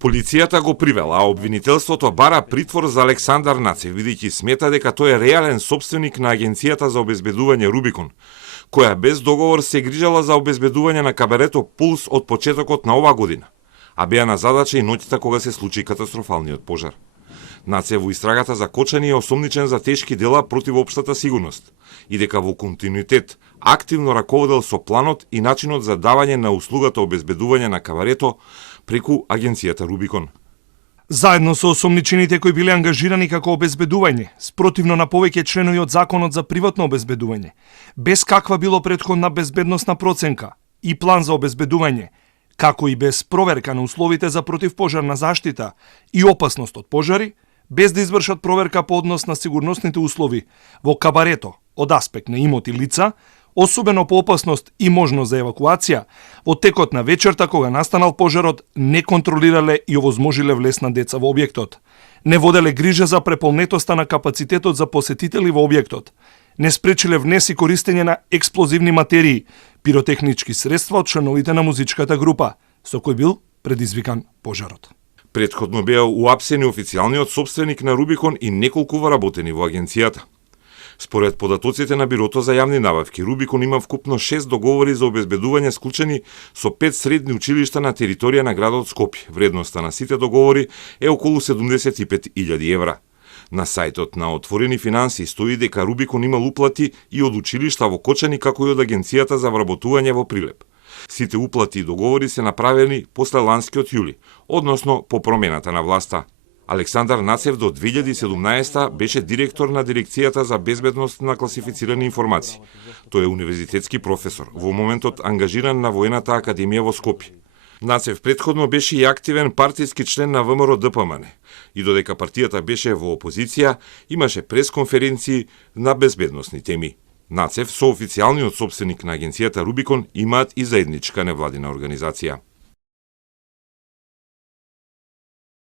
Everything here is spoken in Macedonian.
Полицијата го привела, а обвинителството бара притвор за Александар Нацев, бидејќи смета дека тој е реален собственик на Агенцијата за обезбедување Рубикон, која без договор се грижала за обезбедување на кабарето Пулс од почетокот на оваа година, а беа на задача и ноќта кога се случи катастрофалниот пожар. Нацев во истрагата за Кочани е осомничен за тешки дела против општата сигурност и дека во континуитет активно раководел со планот и начинот за давање на услугата обезбедување на кабарето преку Агенцијата Рубикон. Заедно со осомничените кои биле ангажирани како обезбедување, спротивно на повеќе членови од Законот за приватно обезбедување, без каква било претходна безбедносна проценка и план за обезбедување, како и без проверка на условите за противпожарна заштита и опасност од пожари, без да извршат проверка по однос на сигурносните услови во кабарето од аспект на имоти лица, особено по опасност и можност за евакуација, во текот на вечерта кога настанал пожарот, не контролирале и овозможиле влез на деца во објектот. Не воделе грижа за преполнетоста на капацитетот за посетители во објектот. Не спречиле внес и користење на експлозивни материи, пиротехнички средства од членовите на музичката група, со кој бил предизвикан пожарот. Претходно беа уапсени официјалниот собственик на Рубикон и неколку вработени во агенцијата. Според податоците на Бирото за јавни набавки, Рубикон има вкупно 6 договори за обезбедување склучени со 5 средни училишта на територија на градот Скопје. Вредноста на сите договори е околу 75.000 евра. На сајтот на Отворени финансии стои дека Рубикон имал уплати и од училишта во Кочани, како и од Агенцијата за вработување во Прилеп. Сите уплати и договори се направени после ланскиот јули, односно по промената на власта. Александар Нацев до 2017 беше директор на Дирекцијата за безбедност на класифицирани информации. Тој е универзитетски професор, во моментот ангажиран на Воената академија во Скопје. Нацев претходно беше и активен партиски член на ВМРО ДПМН и додека партијата беше во опозиција, имаше пресконференции на безбедносни теми. Нацев со официјалниот собственик на агенцијата Рубикон имаат и заедничка невладина организација.